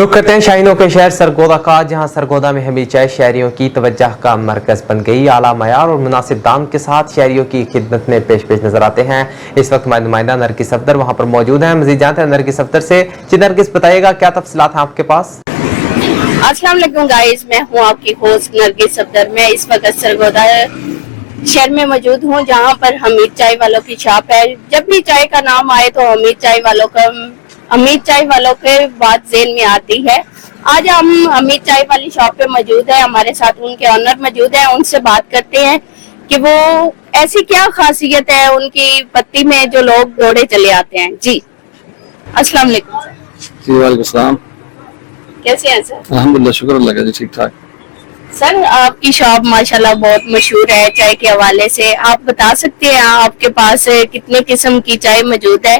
रुख करते हैं शाहीनों के शहर सरगोदा का, जहां सरगोदा में हमीद चाय शहरियों की तवज्जो का मरकज बन गई। आला मयार और मुनासिब दाम के साथ शहरियों की खिदमत में पेश नजर आते हैं। इस वक्त नुमाइंदा नरगिस सफदर वहां पर मौजूद हैं। मजीद जानते हैं नरगिस सफदर से। जी नरगिस, बताइएगा क्या तफसीलात हैं आपके पास? अस्सलाम वालेकुम गाइस, मैं हूं आपकी होस्ट नरगिस सफदर। मैं इस वक्त सरगोदा शहर में मौजूद हूं, जहां पर हमीद चाय वालों की शॉप है। जब भी चाय का नाम आए तो हमीद चाय वालों के बात ज़हन में आती है। आज हम हमीद चाय वाली शॉप पे मौजूद है। हमारे साथ उनके ऑनर मौजूद है। उनसे बात करते हैं कि वो ऐसी क्या खासियत है उनकी पत्ती में जो लोग दौड़े चले आते हैं। जी अस्सलाम वालेकुम। जी वालेकुम सलाम। कैसे हैं सर? अल्हम्दुलिल्लाह, शुक्र अल्लाह का जी, ठीक ठाक। सर, आपकी शॉप माशाल्लाह बहुत मशहूर है चाय के हवाले से। आप बता सकते हैं आपके पास कितने किस्म की चाय मौजूद है?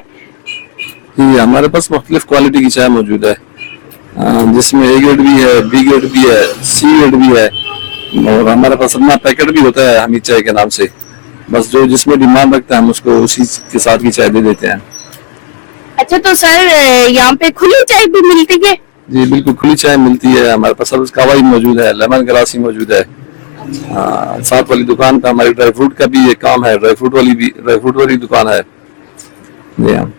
जी, हमारे पास मुख्तलिफ क्वालिटी की चाय मौजूद है, जिसमें ए ग्रेड भी है, बी ग्रेड भी है, सी ग्रेड भी है, और हमारे पास अपना पैकेट भी होता है हमीद चाय के नाम से। बस जो जिसमें डिमांड रखता है हम उसको उसी के साथ की चाय दे देते हैं। अच्छा, तो सर यहाँ पे खुली चाय भी मिलती है? जी बिल्कुल, खुली चाय मिलती है। हमारे पास सब कावाई मौजूद है, लेमन ग्रास मौजूद है। साथ वाली दुकान पे हमारी ड्राई फ्रूट का भी ये काम है, ड्राई फ्रूट वाली दुकान है। जी हाँ।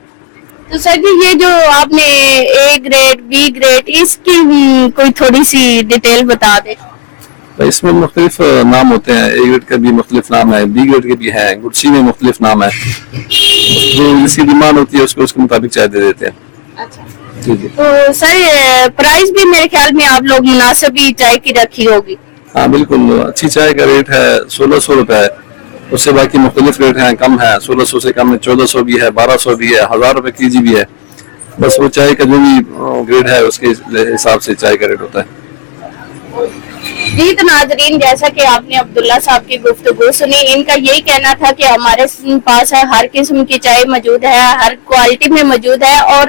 तो सर जी, ये जो आपने ए ग्रेड बी ग्रेड इसकी कोई थोड़ी सी डिटेल बता दे। तो इसमें मुख्तलिफ नाम होते हैं। ए ग्रेड का भी मुख्तलिफ नाम है, बी ग्रेड के भी है, गुड सी में मुख्तलिफ नाम है। जो जिसकी डिमांड होती है उसको उसके मुताबिक चाय दे देते हैं। अच्छा जी जी। तो सर प्राइस भी मेरे ख्याल में आप लोग मुनासिब ही चाय की रखी होगी। हाँ बिल्कुल, अच्छी चाय का रेट है 1600 रुपए है। उससे बाकी मुख्तलिफ रेट हैं, कम है, 1600 से कम है, 1400 भी है, 1200 भी है, 1000 रुपए केजी भी है। बस वो चाय का जो भी ग्रेड है उसके हिसाब से चाय का रेट होता है। जी तो नाजरीन, जैसा कि आपने अब्दुल्ला साहब की गुफ्तगू सुनी, इनका यही कहना था कि हमारे पास है हर किस्म की चाय मौजूद है, हर क्वालिटी में मौजूद है, और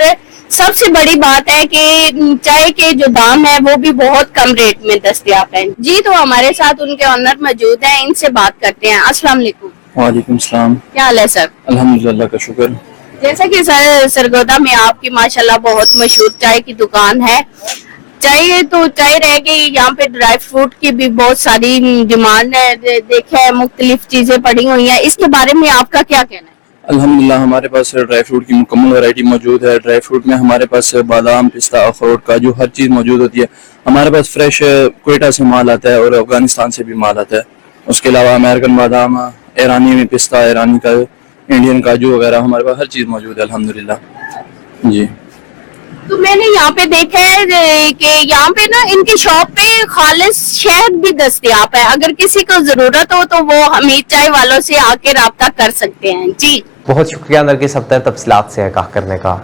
सबसे बड़ी बात है कि चाय के जो दाम है वो भी बहुत कम रेट में दस्तयाब है। जी तो हमारे साथ उनके ऑनर मौजूद हैं, इनसे बात करते हैं। अस्सलाम वालेकुम। वालेकुम सलाम। क्या हाल है सर? अल्हम्दुलिल्लाह का शुक्र। जैसा कि सर सरगोदा में आपकी माशाल्लाह बहुत मशहूर चाय की दुकान है। चाय तो चाय रह गई, यहाँ पे ड्राई फ्रूट की भी बहुत सारी डिमांड है। देखे मुख्तलिफ चीजें पड़ी हुई हैं, इसके बारे में आपका क्या कहना है? अल्हम्दुलिल्लाह, हमारे पास ड्राई फ्रूट की मुकम्मल वैरायटी मौजूद है। ड्राई फ्रूट में हमारे पास बादाम, पिस्ता, अखरोट, काजू, हर चीज़ मौजूद होती है। हमारे पास फ्रेश क्वेटा से माल आता है और अफगानिस्तान से भी माल आता है। उसके अलावा अमेरिकन बादाम, ईरानी में पिस्ता, ईरानी का, इंडियन काजू वगैरह, हमारे पास हर चीज़ मौजूद है अल्हम्दुलिल्लाह। जी तो मैंने यहाँ पे देखा है कि यहाँ पे ना इनकी शॉप पे खालिस शहद भी दस्तयाब है। अगर किसी को जरूरत हो तो वो हमीद चाय वालों से आके राब्ता कर सकते हैं। जी बहुत शुक्रिया नरगिस सफदर तफसीलात से आगाह करने का।